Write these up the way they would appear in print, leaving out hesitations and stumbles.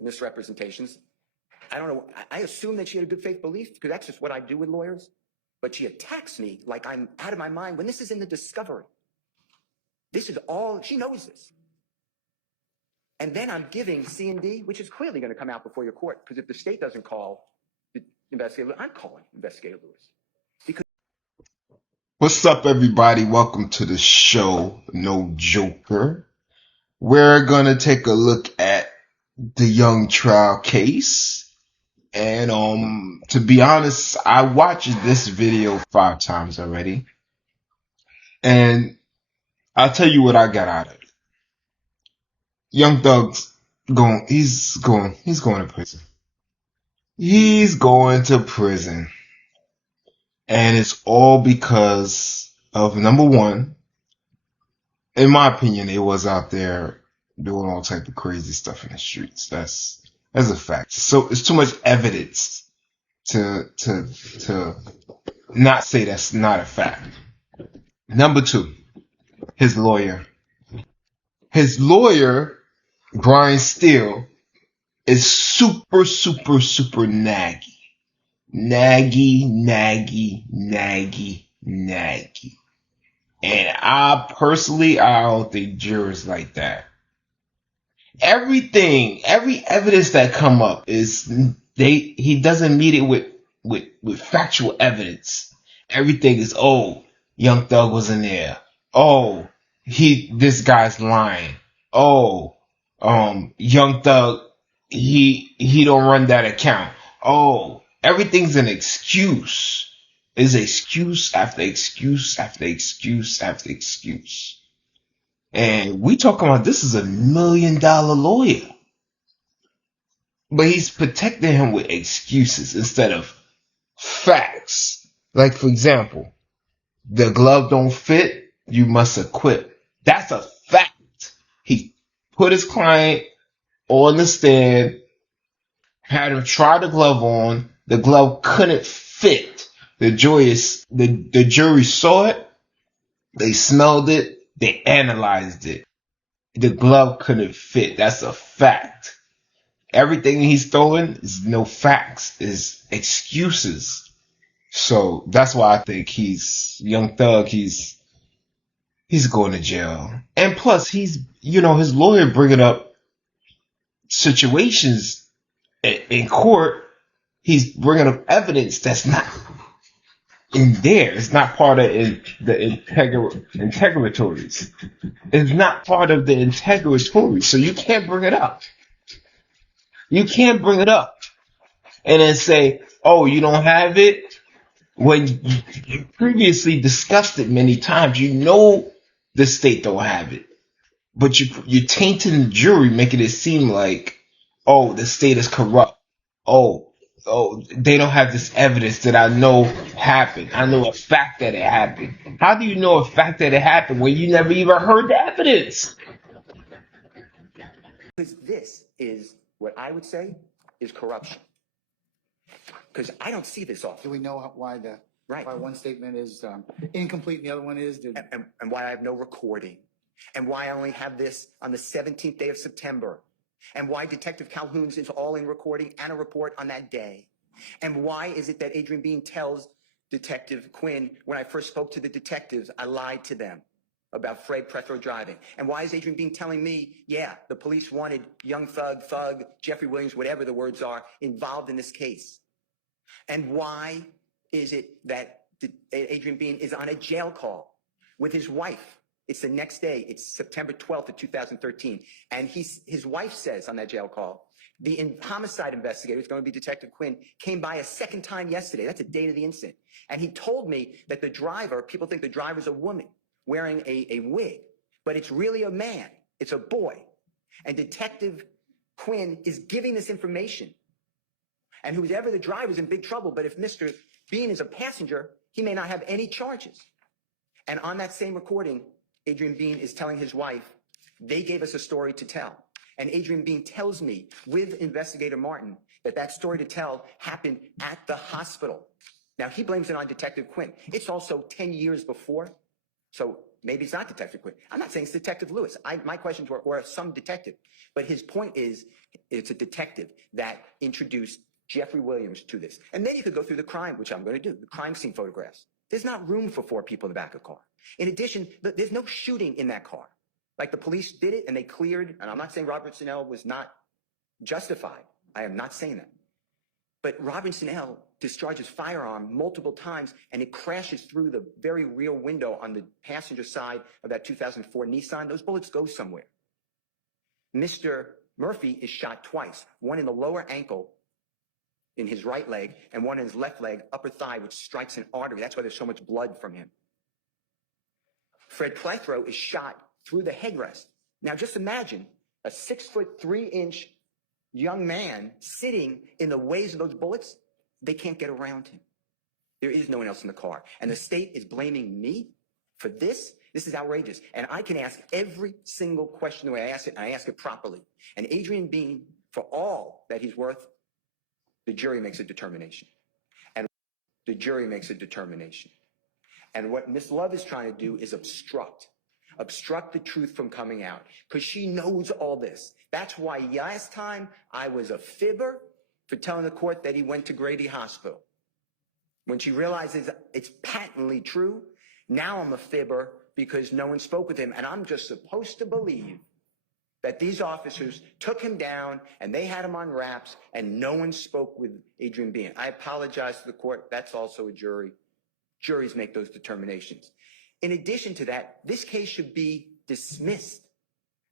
misrepresentations. I don't know. I assume that she had a good faith belief because that's just what I do with lawyers. But she attacks me like I'm out of my mind when this is in the discovery. This is all, she knows this. And then I'm giving C&D, which is clearly going to come out before your court, because if the state doesn't call the investigator, I'm calling Investigator Lewis. Because What's up, everybody? Welcome to the show, No Joker. We're gonna take a look at the Young trial case. And to be honest, I watched this video 5 times already. And I'll tell you what I got out of it. Young Thug's he's going to prison. He's going to prison. And it's all because of, number one, in my opinion, it was out there doing all type of crazy stuff in the streets. That's a fact. So it's too much evidence to not say that's not a fact. Number two, his lawyer. His lawyer, Brian Steele, is super naggy. Naggy. And I don't think jurors like that. Every evidence that come up is he doesn't meet it with factual evidence. Everything is, oh, Young Thug was in there. Oh, this guy's lying. Oh, Young Thug, he don't run that account. Oh, everything's an excuse. Is excuse after excuse after excuse after excuse. And we talking about this is $1 million lawyer. But he's protecting him with excuses instead of facts. Like, for example, the glove don't fit, you must acquit. That's a fact. He put his client on the stand, had him try the glove on, the glove couldn't fit. The jury saw it, they smelled it, they analyzed it. The glove couldn't fit. That's a fact. Everything he's throwing is no facts, is excuses. So that's why I think Young Thug, he's going to jail. And plus his lawyer bringing up situations in court. He's bringing up evidence that's not in there. It's not part of the integratories. It's not part of the integratories. So you can't bring it up. You can't bring it up and then say, oh, you don't have it, when you previously discussed it many times. You know the state don't have it, but you're tainting the jury, making it seem like, oh, the state is corrupt. Oh, they don't have this evidence that I know happened. I know a fact that it happened. How do you know a fact that it happened when you never even heard the evidence? because this is what I would say is corruption. Because I don't see this often. Do we know why one statement is incomplete and the other one is? And why I have no recording. And why I only have this on the 17th day of September. And why Detective Calhoun's is all in recording and a report on that day. And why is it that Adrian Bean tells Detective Quinn, when I first spoke to the detectives, I lied to them about Fred Prethro driving? And why is Adrian Bean telling me, yeah, the police wanted Young Thug, Jeffrey Williams, whatever the words are, involved in this case? And why is it that Adrian Bean is on a jail call with his wife? It's the next day. It's September 12th of 2013. And his wife says on that jail call, the homicide investigator, it's going to be Detective Quinn, came by a second time yesterday. That's the date of the incident. And he told me that the driver, people think the driver's a woman wearing a wig, but it's really a man. It's a boy. And Detective Quinn is giving this information. And whoever the driver is in big trouble. But if Mr. Bean is a passenger, he may not have any charges. And on that same recording, Adrian Bean is telling his wife, they gave us a story to tell. And Adrian Bean tells me with Investigator Martin that story to tell happened at the hospital. Now, he blames it on Detective Quinn. It's also 10 years before. So maybe it's not Detective Quinn. I'm not saying it's Detective Lewis. My questions were, or some detective. But his point is, it's a detective that introduced Jeffrey Williams to this. And then you could go through the crime, which I'm going to do, the crime scene photographs. There's not room for 4 people in the back of the car. In addition, there's no shooting in that car. Like the police did it and they cleared, and I'm not saying Robert Snell was not justified. I am not saying that. But Robert Snell discharges firearm multiple times and it crashes through the very rear window on the passenger side of that 2004 Nissan. Those bullets go somewhere. Mr. Murphy is shot twice, one in the lower ankle in his right leg and one in his left leg, upper thigh, which strikes an artery. That's why there's so much blood from him. Fred Plethro is shot through the headrest. Now just imagine a 6'3" young man sitting in the ways of those bullets. They can't get around him. There is no one else in the car. And the state is blaming me for this. This is outrageous. And I can ask every single question the way I ask it, and I ask it properly. And Adrian Bean, for all that he's worth, the jury makes a determination. And the jury makes a determination. And what Miss Love is trying to do is obstruct the truth from coming out, because she knows all this. That's why last time I was a fibber for telling the court that he went to Grady Hospital. When she realizes it's patently true, now I'm a fibber because no one spoke with him, and I'm just supposed to believe that these officers took him down and they had him on wraps and no one spoke with Adrian Bean. I apologize to the court. That's also a jury. Juries make those determinations. In addition to that, this case should be dismissed.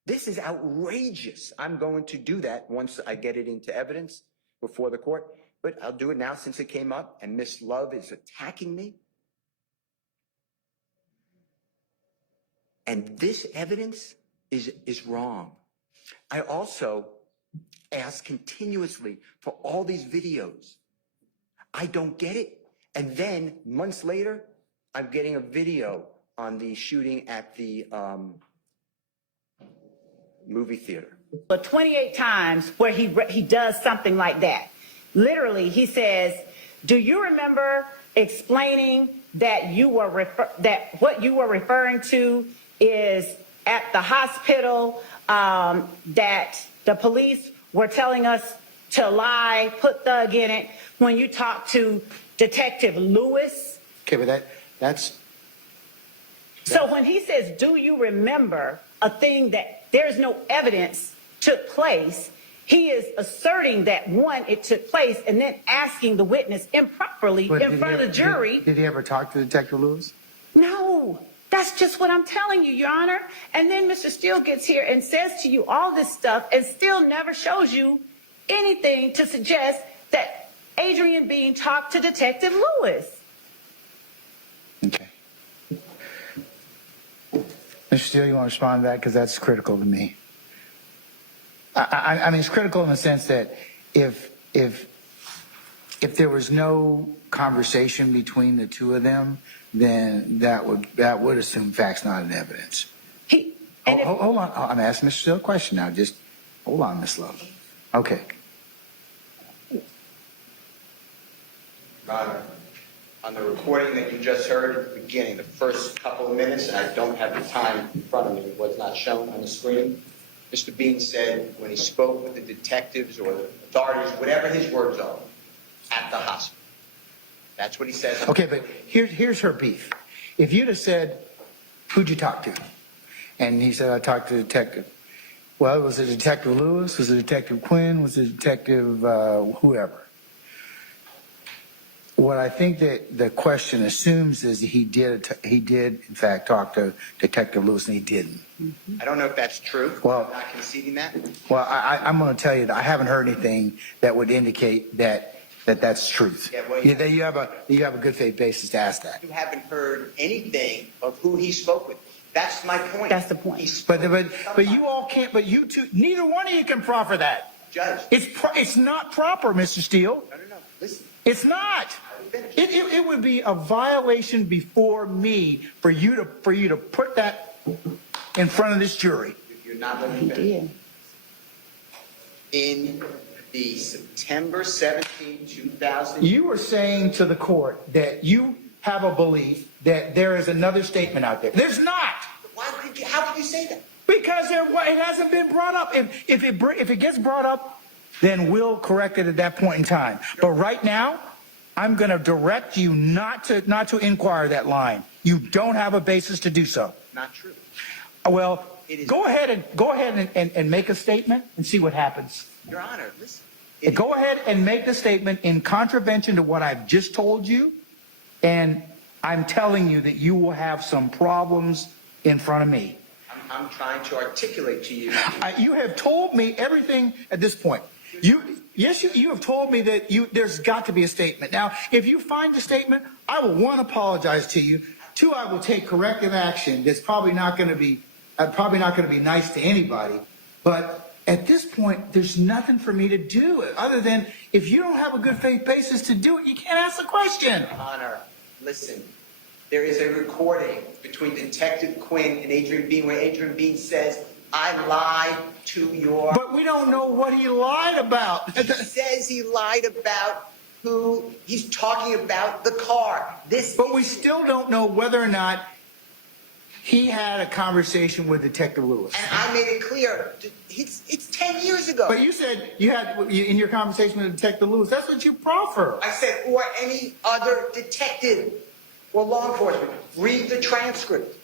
This is outrageous. I'm going to do that once I get it into evidence before the court, but I'll do it now since it came up and Miss Love is attacking me. And this evidence is wrong. I also ask continuously for all these videos. I don't get it. And then months later, I'm getting a video on the shooting at the movie theater. But 28 times where he does something like that. Literally, he says, "Do you remember explaining that what you were referring to is at the hospital, that the police were telling us to lie, put thug in it, when you talked to Detective Lewis?" Okay, but that's. So when he says, "Do you remember a thing that there's no evidence took place," he is asserting that, one, it took place, and then asking the witness improperly in front of the jury. Did he ever talk to Detective Lewis? No, that's just what I'm telling you, Your Honor. And then Mr. Steele gets here and says to you all this stuff and still never shows you anything to suggest that Adrian Bean talked to Detective Lewis. Okay. Mr. Steele, you want to respond to that? Because that's critical to me. I mean, it's critical in the sense that if there was no conversation between the two of them, then that would assume facts not in evidence. Hold on, I'm asking Mr. Steele a question now. Just hold on, Ms. Love. Okay. On the recording that you just heard at the beginning, the first couple of minutes, and I don't have the time in front of me, it was not shown on the screen. Mr. Bean said when he spoke with the detectives or the authorities, whatever his words are, at the hospital. That's what he says. Okay, but here's her beef. If you'd have said, "Who'd you talk to?" And he said, "I talked to Detective." Well, was it Detective Lewis? Was it Detective Quinn? Was it Detective whoever? What I think that the question assumes is he did in fact talk to Detective Lewis, and he didn't. I don't know if that's true. Well, I'm not conceding that. Well, I'm going to tell you that I haven't heard anything that would indicate that's truth. Yeah, well, you have a good faith basis to ask that. You haven't heard anything of who he spoke with. That's my point. That's the point. But you all can't. But you two, neither one of you can proffer that. Judge. It's not proper, Mr. Steele. No. Listen. It's not. It would be a violation before me for you to put that in front of this jury. You're not letting me finish. In the September 17, 2000. You were saying to the court that you have a belief that there is another statement out there. There's not. How could you say that? Because it hasn't been brought up. If it gets brought up, then we'll correct it at that point in time. But right now, I'm going to direct you not to inquire that line. You don't have a basis to do so. Not true. Well, It is. go ahead and make a statement and see what happens. Your Honor, listen. Go ahead and make the statement in contravention to what I've just told you, and I'm telling you that you will have some problems in front of me. I'm trying to articulate to you. You have told me everything at this point. You have told me that there's got to be a statement. Now, if you find a statement, I will, one, apologize to you. Two, I will take corrective action. That's probably not going to be nice to anybody. But at this point, there's nothing for me to do other than if you don't have a good faith basis to do it, you can't ask the question. Your Honor, listen. There is a recording between Detective Quinn and Adrian Bean where Adrian Bean says, I lied to your... But we don't know what he lied about. He says he lied about who... He's talking about the car. But we still don't know whether or not he had a conversation with Detective Lewis. And I made it clear. It's 10 years ago. But you said you had, in your conversation with Detective Lewis, that's what you proffer. I said, or any other detective or law enforcement. Read the transcript.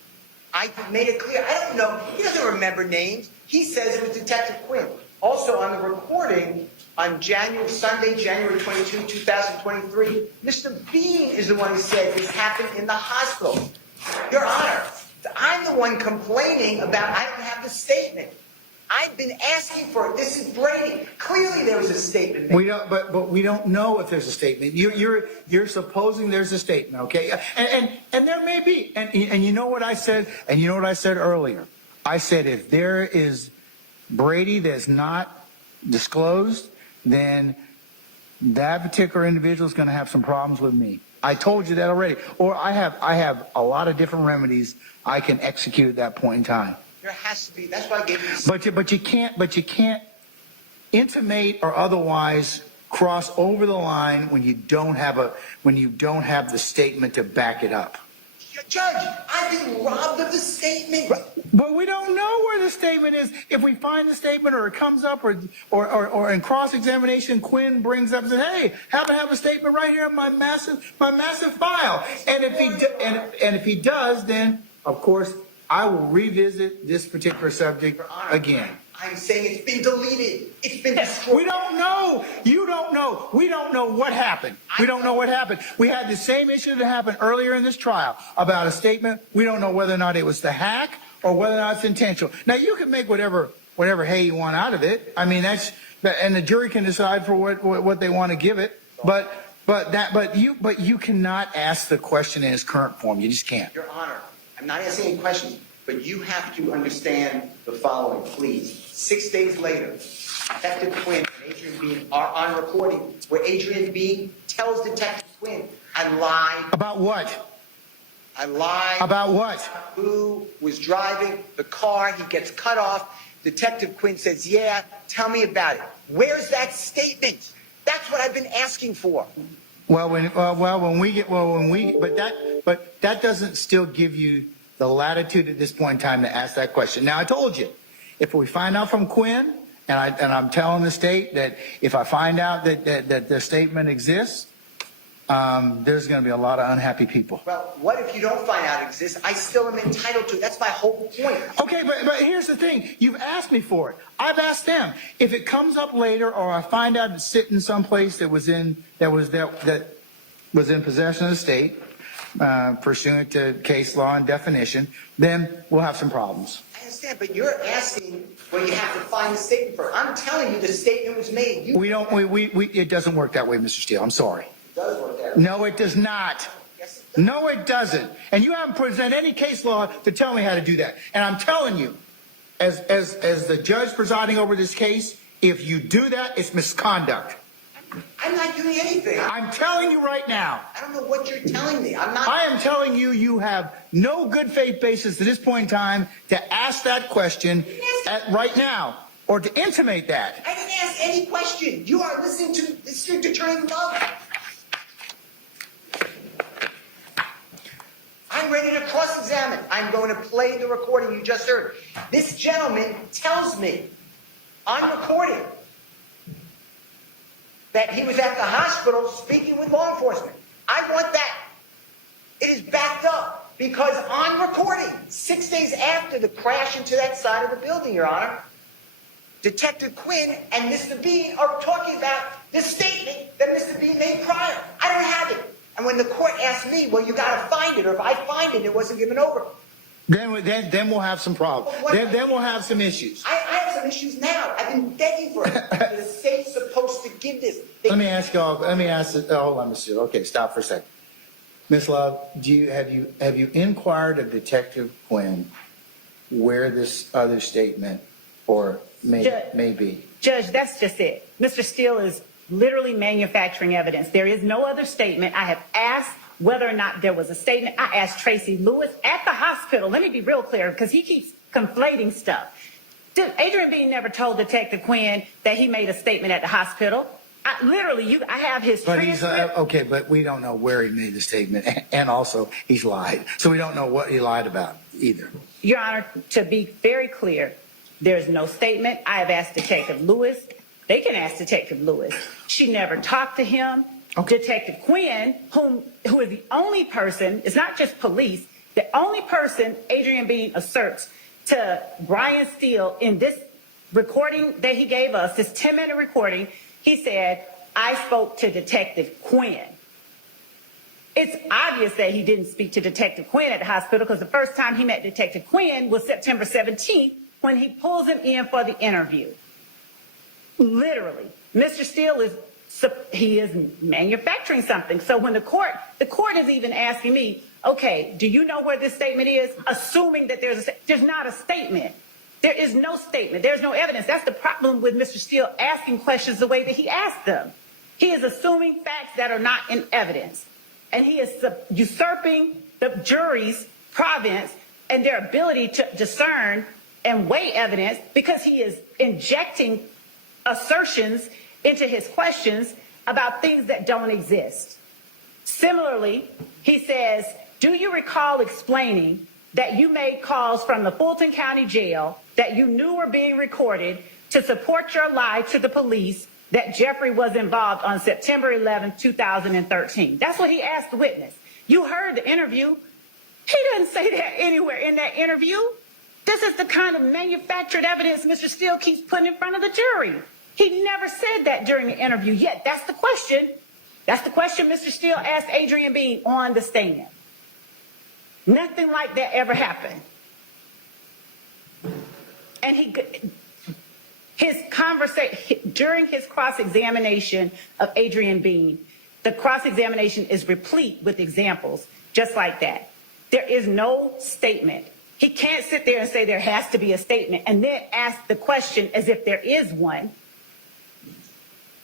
I made it clear. I don't know. He doesn't remember names. He says it was Detective Quinn. Also, on the recording, on Sunday, January 22, 2023, Mr. Bean is the one who said this happened in the hospital. Your Honor, I'm the one complaining about I don't have the statement. I've been asking for it. This is Brady. Clearly there was a statement made. We don't, but we don't know if there's a statement. You're supposing there's a statement, okay? And there may be. And you know what I said? And you know what I said earlier? I said if there is Brady that's not disclosed, then that particular individual is going to have some problems with me. I told you that already. Or I have a lot of different remedies I can execute at that point in time. There has to be. That's why I gave you. But you can't intimate or otherwise cross over the line when you don't have the statement to back it up. Judge, I've been robbed of the statement. But we don't know where the statement is. If we find the statement or it comes up or in cross-examination, Quinn brings up and says, hey, happen to have a statement right here in my massive file. And if he does, then of course I will revisit this particular subject again. I'm saying it's been deleted. It's been destroyed. We don't know. You don't know. We don't know what happened. We don't know what happened. We had the same issue that happened earlier in this trial about a statement. We don't know whether or not it was the hack or whether or not it's intentional. Now, you can make whatever hay you want out of it. I mean, and the jury can decide for what they want to give it. But you cannot ask the question in its current form. You just can't. Your Honor, I'm not asking any questions, but you have to understand the following, please. 6 days later, Detective Quinn and Adrian Bean are on recording where Adrian Bean tells Detective Quinn, I lied. About what? I lied. About what? Who was driving the car. He gets cut off. Detective Quinn says, yeah, tell me about it. Where's that statement? That's what I've been asking for. But that doesn't still give you the latitude at this point in time to ask that question. Now, I told you, if we find out from Quinn, and I'm telling the state that if I find out that the statement exists, there's going to be a lot of unhappy people. Well, what if you don't find out it exists? I still am entitled to it. That's my whole point. Okay, but here's the thing. You've asked me for it. I've asked them. If it comes up later, or I find out it's sitting someplace that was in possession of the state, pursuant to case law and definition, then we'll have some problems. I understand, but you're asking where you have to find the statement for. I'm telling you the statement was made. It doesn't work that way, Mr. Steele. I'm sorry. It does work that way. No, it does not. Yes, it does. No, it doesn't. And you haven't presented any case law to tell me how to do that. And I'm telling you, as the judge presiding over this case, if you do that, it's misconduct. I'm not doing anything. I'm telling you right now. I don't know what you're telling me. I am telling you, you have no good faith basis at this point in time to ask that question right now, or to intimate that. I didn't ask any question. You are listening to the district attorney Love. I'm ready to cross-examine. I'm going to play the recording you just heard. This gentleman tells me on recording that he was at the hospital speaking with law enforcement. I want that. It is backed up because on recording, 6 days after the crash into that side of the building, Your Honor, Detective Quinn and Mr. Bean are talking about the statement that Mr. Bean made prior. I don't have it. And when the court asked me, well, you got to find it, or if I find it, it wasn't given over. Then we'll have some problems. Then we'll have some issues. I have some issues now. I've been begging for it. The state's supposed to give this. Hold on, Mr. Okay, stop for a second. Ms. Love, have you inquired of Detective Quinn where this other statement may be? Judge, that's just it. Mr. Steele is literally manufacturing evidence. There is no other statement. I have asked whether or not there was a statement. I asked Tracy Lewis at the hospital. Let me be real clear because he keeps conflating stuff. Adrian Bean never told Detective Quinn that he made a statement at the hospital. I have his transcript. Okay, but we don't know where he made the statement, and also he's lied. So we don't know what he lied about either. Your Honor, to be very clear, there's no statement. I have asked Detective Lewis. They can ask Detective Lewis. She never talked to him. Okay. Detective Quinn, who is the only person, it's not just police, the only person Adrian Bean asserts to Brian Steele in this recording that he gave us, this 10-minute recording, he said, I spoke to Detective Quinn. It's obvious that he didn't speak to Detective Quinn at the hospital because the first time he met Detective Quinn was September 17th when he pulls him in for the interview. Literally. Mr. Steele is manufacturing something. So when the court is even asking me, okay, do you know where this statement is? Assuming that there's not a statement. There is no statement. There's no evidence. That's the problem with Mr. Steele asking questions the way that he asked them. He is assuming facts that are not in evidence. And he is usurping the jury's province and their ability to discern and weigh evidence because he is injecting assertions into his questions about things that don't exist. Similarly, he says, do you recall explaining that you made calls from the Fulton County Jail that you knew were being recorded to support your lie to the police that Jeffrey was involved on September 11, 2013? That's what he asked the witness. You heard the interview. He didn't say that anywhere in that interview. This is the kind of manufactured evidence Mr. Steele keeps putting in front of the jury. He never said that during the interview, yet that's the question. That's the question Mr. Steele asked Adrian Bean on the stand. Nothing like that ever happened. And during his cross-examination of Adrian Bean, the cross-examination is replete with examples just like that. There is no statement. He can't sit there and say there has to be a statement and then ask the question as if there is one,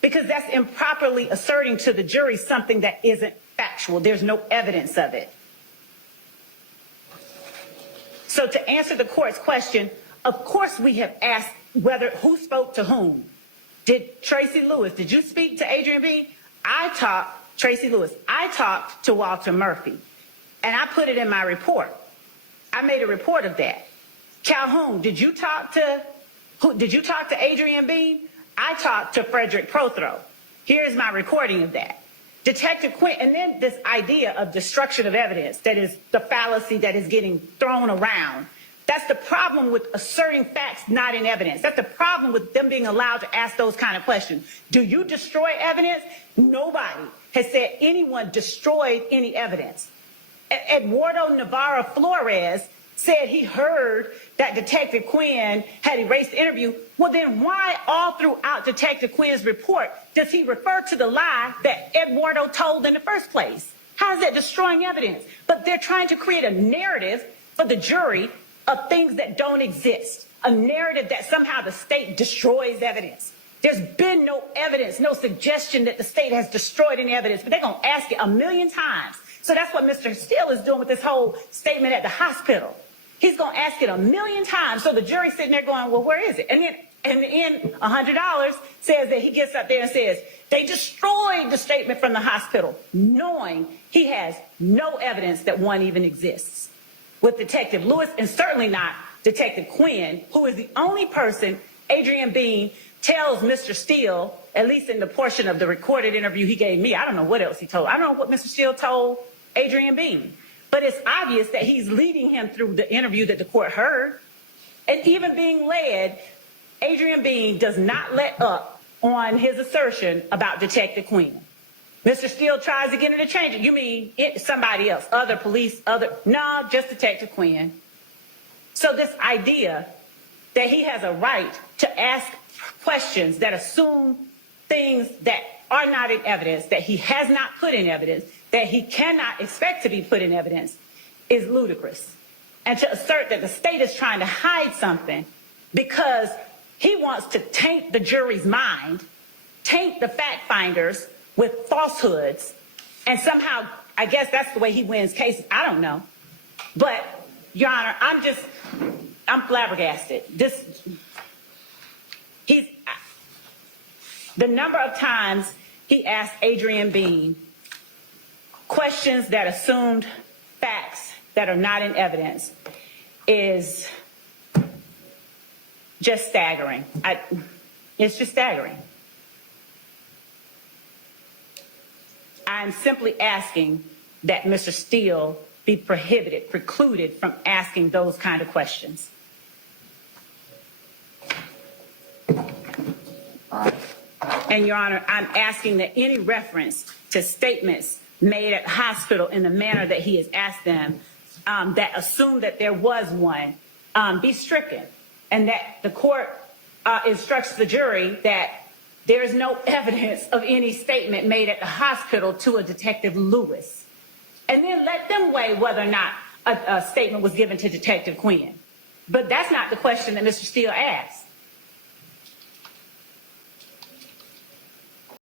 because that's improperly asserting to the jury something that isn't factual. There's no evidence of it. So to answer the court's question, of course we have asked who spoke to whom. Did Tracy Lewis, did you speak to Adrian Bean? Tracy Lewis, I talked to Walter Murphy, and I put it in my report. I made a report of that. Calhoun, did you talk to Adrian Bean? I talked to Frederick Prothro. Here's my recording of that. Detective Quinn, and then this idea of destruction of evidence, that is the fallacy that is getting thrown around. That's the problem with asserting facts not in evidence. That's the problem with them being allowed to ask those kind of questions. Do you destroy evidence? Nobody has said anyone destroyed any evidence. Eduardo Navarro Flores said he heard that Detective Quinn had erased the interview. Well, then why all throughout Detective Quinn's report does he refer to the lie that Eduardo told in the first place? How is that destroying evidence? But they're trying to create a narrative for the jury of things that don't exist, a narrative that somehow the state destroys evidence. There's been no evidence, no suggestion that the state has destroyed any evidence, but they're going to ask it 1,000,000 times. So that's what Mr. Steele is doing with this whole statement at the hospital. He's going to ask it 1,000,000 times. So the jury's sitting there going, well, where is it? And then in the end, $100 says that he gets up there and says, they destroyed the statement from the hospital, knowing he has no evidence that one even exists. With Detective Lewis, and certainly not Detective Quinn, who is the only person Adrian Bean tells Mr. Steele, at least in the portion of the recorded interview he gave me. I don't know what else he told. I don't know what Mr. Steele told Adrian Bean. But it's obvious that he's leading him through the interview that the court heard. And even being led, Adrian Bean does not let up on his assertion about Detective Quinn. Mr. Steele tries to get him to change it. You mean somebody else, other police, no, just Detective Quinn. So this idea that he has a right to ask questions that assume things that are not in evidence, that he has not put in evidence, that he cannot expect to be put in evidence, is ludicrous. And to assert that the state is trying to hide something because he wants to taint the jury's mind, taint the fact finders with falsehoods, and somehow, I guess that's the way he wins cases. I don't know. But, Your Honor, I'm flabbergasted. The number of times he asked Adrian Bean questions that assumed facts that are not in evidence is just staggering. It's just staggering. I'm simply asking that Mr. Steele be precluded from asking those kind of questions. And, Your Honor, I'm asking that any reference to statements made at the hospital in the manner that he has asked them that assume that there was one be stricken, and that the court instructs the jury that there is no evidence of any statement made at the hospital to a Detective Lewis. And then let them weigh whether or not a statement was given to Detective Quinn. But that's not the question that Mr. Steele asked.